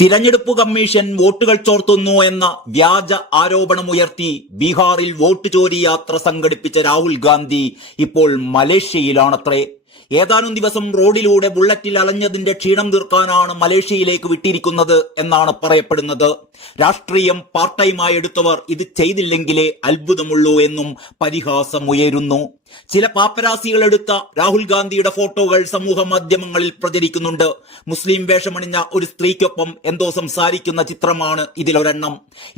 തിരഞ്ഞെടുപ്പ് കമ്മീഷൻ വോട്ടുകൾ ചോർത്തുന്നു എന്ന വ്യാജ ആരോപണമുയർത്തി ബീഹാറിൽ വോട്ട് ചോരി യാത്ര സംഘടിപ്പിച്ച രാഹുൽ ഗാന്ധി ഇപ്പോൾ മലേഷ്യയിലാണത്രേ. ഏതാനും ദിവസം റോഡിലൂടെ ബുള്ളറ്റിൽ അലഞ്ഞതിന്റെ ക്ഷീണം തീർക്കാനാണ് മലേഷ്യയിലേക്ക് വിട്ടിരിക്കുന്നത് എന്നാണ് പറയപ്പെടുന്നത്. രാഷ്ട്രീയം പാർട്ട് ടൈമായി എടുത്തവർ ഇത് ചെയ്തില്ലെങ്കിലേ അത്ഭുതമുള്ളൂ എന്നും പരിഹാസമുയരുന്നു. ചില പാപ്പരാസികൾ എടുത്ത രാഹുൽ ഗാന്ധിയുടെ ഫോട്ടോകൾ സമൂഹ മാധ്യമങ്ങളിൽ പ്രചരിക്കുന്നുണ്ട്. മുസ്ലിം വേഷമണിഞ്ഞ ഒരു സ്ത്രീക്കൊപ്പം എന്തോ സംസാരിക്കുന്ന ചിത്രമാണ് ഇതിലൊരെണ്ണം.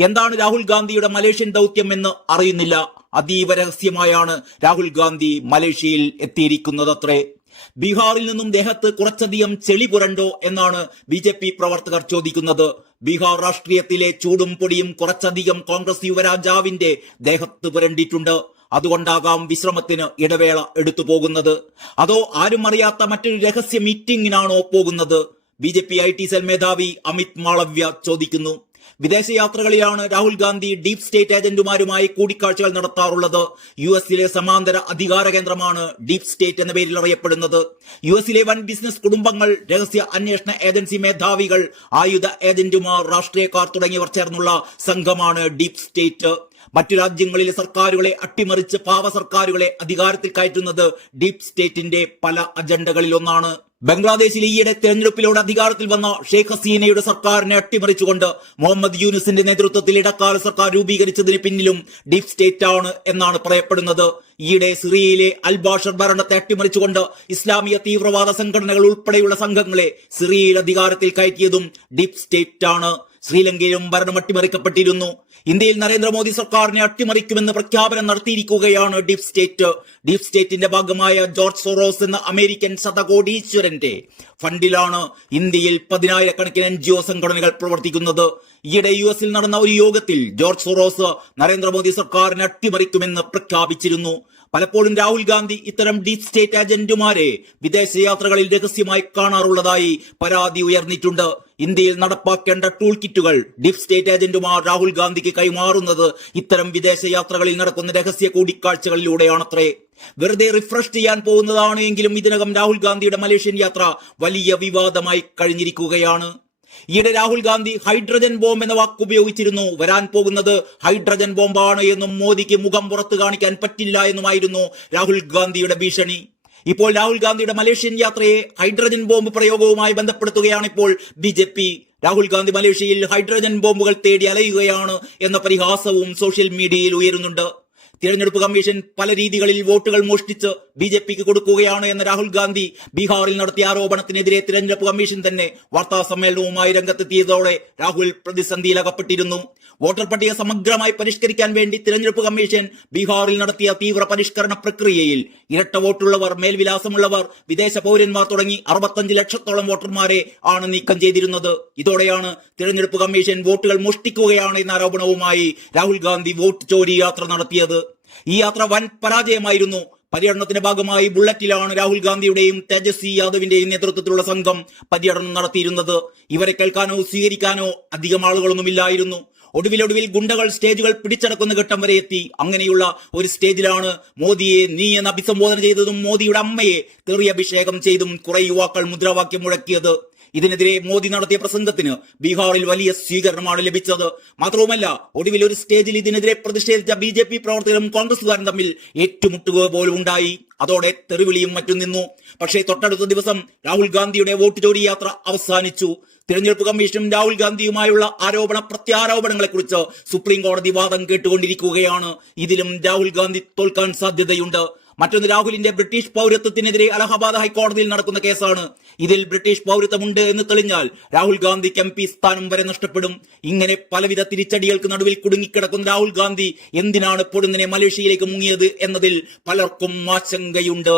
എന്താണ് രാഹുൽ ഗാന്ധിയുടെ മലേഷ്യൻ ദൗത്യം എന്ന് അറിയുന്നില്ല. അതീവ രഹസ്യമായാണ് രാഹുൽ ഗാന്ധി മലേഷ്യയിൽ എത്തിയിരിക്കുന്നതത്രേ. ബീഹാറിൽ നിന്നും ദേഹത്ത് കുറച്ചധികം ചെളി പുരണ്ടോ എന്നാണ് BJP പ്രവർത്തകർ ചോദിക്കുന്നത്. ബീഹാർ രാഷ്ട്രീയത്തിലെ ചൂടും പൊടിയും കുറച്ചധികം കോൺഗ്രസ് യുവരാജാവിന്റെ ദേഹത്ത് പുരണ്ടിട്ടുണ്ട്. അതുകൊണ്ടാകാം വിശ്രമത്തിന് ഇടവേള എടുത്തു പോകുന്നത്. അതോ ആരും അറിയാത്ത മറ്റൊരു രഹസ്യ മീറ്റിംഗിനാണോ പോകുന്നത്? BJP IT സെൽ മേധാവി അമിത് മാളവ്യ ചോദിക്കുന്നു. വിദേശയാത്രകളിലാണ് രാഹുൽ ഗാന്ധി ഡീപ് സ്റ്റേറ്റ് ഏജന്റുമാരുമായി കൂടിക്കാഴ്ചകൾ നടത്താറുള്ളത്. US സമാന്തര അധികാര കേന്ദ്രമാണ് ഡീപ് സ്റ്റേറ്റ് എന്ന പേരിൽ അറിയപ്പെടുന്നത്. US വൻ ബിസിനസ് കുടുംബങ്ങൾ, രഹസ്യ അന്വേഷണ ഏജൻസി മേധാവികൾ, ആയുധ ഏജന്റുമാർ, രാഷ്ട്രീയക്കാർ തുടങ്ങിയവർ ചേർന്നുള്ള സംഘമാണ് ഡീപ് സ്റ്റേറ്റ്. മറ്റു രാജ്യങ്ങളിലെ സർക്കാരുകളെ അട്ടിമറിച്ച് പാവ സർക്കാരുകളെ അധികാരത്തിൽ കയറ്റുന്നത് ഡീപ് സ്റ്റേറ്റിന്റെ പല അജണ്ടകളിലൊന്നാണ്. ബംഗ്ലാദേശിൽ ഈയിടെ തെരഞ്ഞെടുപ്പിലൂടെ അധികാരത്തിൽ വന്ന ഷെയ്ഖ് ഹസീനയുടെ സർക്കാരിനെ അട്ടിമറിച്ചുകൊണ്ട് മുഹമ്മദ് യൂനുസിന്റെ നേതൃത്വത്തിൽ ഇടക്കാല സർക്കാർ രൂപീകരിച്ചതിന് പിന്നിലും ഡീപ് സ്റ്റേറ്റ് ആണ് എന്നാണ് പറയപ്പെടുന്നത്. ഈയിടെ സിറിയയിലെ അൽ ബാഷർ ഭരണത്തെ അട്ടിമറിച്ചുകൊണ്ട് ഇസ്ലാമിക തീവ്രവാദ സംഘടനകൾ ഉൾപ്പെടെയുള്ള സംഘങ്ങളെ സിറിയയിൽ അധികാരത്തിൽ കയറ്റിയതും ഡീപ് സ്റ്റേറ്റ് ആണ്. ശ്രീലങ്കയിലും ഭരണം അട്ടിമറിക്കപ്പെട്ടിരുന്നു. ഇന്ത്യയിൽ നരേന്ദ്രമോദി സർക്കാരിനെ അട്ടിമറിക്കുമെന്ന് പ്രഖ്യാപനം നടത്തിയിരിക്കുകയാണ് ഡീപ് സ്റ്റേറ്റ്. ഡീപ് സ്റ്റേറ്റിന്റെ ഭാഗമായ ജോർജ് സോറോസ് എന്ന അമേരിക്കൻ ശതകോടീശ്വരന്റെ ഫണ്ടിലാണ് ഇന്ത്യയിൽ 10,000-കണക്കിന് NGO സംഘടനകൾ പ്രവർത്തിക്കുന്നത്. ഈയിടെ US നടന്ന ഒരു യോഗത്തിൽ ജോർജ് സോറോസ് നരേന്ദ്രമോദി സർക്കാരിനെ അട്ടിമറിക്കുമെന്ന് പ്രഖ്യാപിച്ചിരുന്നു. പലപ്പോഴും രാഹുൽ ഗാന്ധി ഇത്തരം ഡീപ് സ്റ്റേറ്റ് ഏജന്റുമാരെ വിദേശയാത്രകളിൽ രഹസ്യമായി കാണാറുള്ളതായി പരാതി ഉയർന്നിട്ടുണ്ട്. ഇന്ത്യയിൽ നടപ്പാക്കേണ്ട ടൂൾ കിറ്റുകൾ ഡീപ് സ്റ്റേറ്റ് ഏജന്റുമാർ രാഹുൽ ഗാന്ധിക്ക് കൈമാറുന്നത് ഇത്തരം വിദേശയാത്രകളിൽ നടക്കുന്ന രഹസ്യ കൂടിക്കാഴ്ചകളിലൂടെയാണത്രേ. വെറുതെ റിഫ്രഷ് ചെയ്യാൻ പോകുന്നതാണ് എങ്കിലും ഇതിനകം രാഹുൽ ഗാന്ധിയുടെ മലേഷ്യൻ യാത്ര വലിയ വിവാദമായി കഴിഞ്ഞിരിക്കുകയാണ്. ഈയിടെ രാഹുൽ ഗാന്ധി ഹൈഡ്രജൻ ബോംബ് എന്ന വാക്ക് ഉപയോഗിച്ചിരുന്നു. വരാൻ പോകുന്നത് ഹൈഡ്രജൻ ബോംബാണ് എന്നും മോദിക്ക് മുഖം പുറത്തു കാണിക്കാൻ പറ്റില്ല എന്നുമായിരുന്നു രാഹുൽ ഗാന്ധിയുടെ ഭീഷണി. ഇപ്പോൾ രാഹുൽ ഗാന്ധിയുടെ മലേഷ്യൻ യാത്രയെ ഹൈഡ്രജൻ ബോംബ് പ്രയോഗവുമായി ബന്ധപ്പെടുത്തുകയാണ് ഇപ്പോൾ BJP. രാഹുൽ ഗാന്ധി മലേഷ്യയിൽ ഹൈഡ്രജൻ ബോംബുകൾ തേടി അലയുകയാണ് എന്ന പരിഹാസവും സോഷ്യൽ മീഡിയയിൽ ഉയരുന്നുണ്ട്. തിരഞ്ഞെടുപ്പ് കമ്മീഷൻ പല രീതികളിൽ വോട്ടുകൾ മോഷ്ടിച്ച് BJPക്ക് കൊടുക്കുകയാണ് എന്ന രാഹുൽ ഗാന്ധി ബീഹാറിൽ നടത്തിയ ആരോപണത്തിനെതിരെ തിരഞ്ഞെടുപ്പ് കമ്മീഷൻ തന്നെ വാർത്താ സമ്മേളനവുമായി രംഗത്തെത്തിയതോടെ രാഹുൽ പ്രതിസന്ധിയിലകപ്പെട്ടിരുന്നു. വോട്ടർ പട്ടിക സമഗ്രമായി പരിഷ്കരിക്കാൻ വേണ്ടി തിരഞ്ഞെടുപ്പ് കമ്മീഷൻ ബീഹാറിൽ നടത്തിയ തീവ്ര പരിഷ്കരണ പ്രക്രിയയിൽ ഇരട്ട വോട്ടുള്ളവർ, മേൽവിലാസമുള്ളവർ, വിദേശ പൗരന്മാർ തുടങ്ങി 65 ലക്ഷത്തോളം വോട്ടർമാരെ ആണ് നീക്കം ചെയ്തിരുന്നത്. ഇതോടെയാണ് തിരഞ്ഞെടുപ്പ് കമ്മീഷൻ വോട്ടുകൾ മോഷ്ടിക്കുകയാണ് എന്ന ആരോപണവുമായി രാഹുൽ ഗാന്ധി വോട്ട് ചോരി യാത്ര നടത്തിയത്. ഈ യാത്ര വൻ പരാജയമായിരുന്നു. പര്യടനത്തിന്റെ ഭാഗമായി ബുള്ളറ്റിലാണ് രാഹുൽ ഗാന്ധിയുടെയും തേജസ്വി യാദവിന്റെയും നേതൃത്വത്തിലുള്ള സംഘം പര്യടനം നടത്തിയിരുന്നത്. ഇവരെ കേൾക്കാനോ സ്വീകരിക്കാനോ അധികം ആളുകളൊന്നുമില്ലായിരുന്നു. ഒടുവിൽ ഗുണ്ടകൾ സ്റ്റേജുകൾ പിടിച്ചടക്കുന്ന ഘട്ടം വരെ എത്തി. അങ്ങനെയുള്ള ഒരു സ്റ്റേജിലാണ് മോദിയെ നീ എന്ന് അഭിസംബോധന ചെയ്തതും മോദിയുടെ അമ്മയെ തെറി അഭിഷേകം ചെയ്തും കുറെ യുവാക്കൾ മുദ്രാവാക്യം മുഴക്കിയത്. ഇതിനെതിരെ മോദി നടത്തിയ പ്രസംഗത്തിന് ബീഹാറിൽ വലിയ സ്വീകരണമാണ് ലഭിച്ചത്. മാത്രവുമല്ല, ഒടുവിൽ ഒരു സ്റ്റേജിൽ ഇതിനെതിരെ പ്രതിഷേധിച്ച BJP പ്രവർത്തകരും കോൺഗ്രസുകാരും തമ്മിൽ ഏറ്റുമുട്ടുക പോലും ഉണ്ടായി. അതോടെ തെറിവിളിയും മറ്റും നിന്നു. പക്ഷേ തൊട്ടടുത്ത ദിവസം രാഹുൽ ഗാന്ധിയുടെ വോട്ട് ചോരി യാത്ര അവസാനിച്ചു. തിരഞ്ഞെടുപ്പ് കമ്മീഷനും രാഹുൽ ഗാന്ധിയുമായുള്ള ആരോപണ പ്രത്യാരോപണങ്ങളെ കുറിച്ച് സുപ്രീം കോടതി വാദം കേട്ടുകൊണ്ടിരിക്കുകയാണ്. ഇതിലും രാഹുൽ ഗാന്ധി തോൽക്കാൻ സാധ്യതയുണ്ട്. മറ്റൊന്ന്, രാഹുലിന്റെ ബ്രിട്ടീഷ് പൗരത്വത്തിനെതിരെ അലഹബാദ് ഹൈക്കോടതിയിൽ നടക്കുന്ന കേസാണ്. ഇതിൽ ബ്രിട്ടീഷ് പൗരത്വമുണ്ട് എന്ന് തെളിഞ്ഞാൽ രാഹുൽ ഗാന്ധിക്ക് MP സ്ഥാനം വരെ നഷ്ടപ്പെടും. ഇങ്ങനെ പലവിധ തിരിച്ചടികൾക്ക് നടുവിൽ കുടുങ്ങിക്കിടക്കുന്ന രാഹുൽ ഗാന്ധി എന്തിനാണ് പൊടുന്നനെ മലേഷ്യയിലേക്ക് മുങ്ങിയത് എന്നതിൽ പലർക്കും ആശങ്കയുണ്ട്.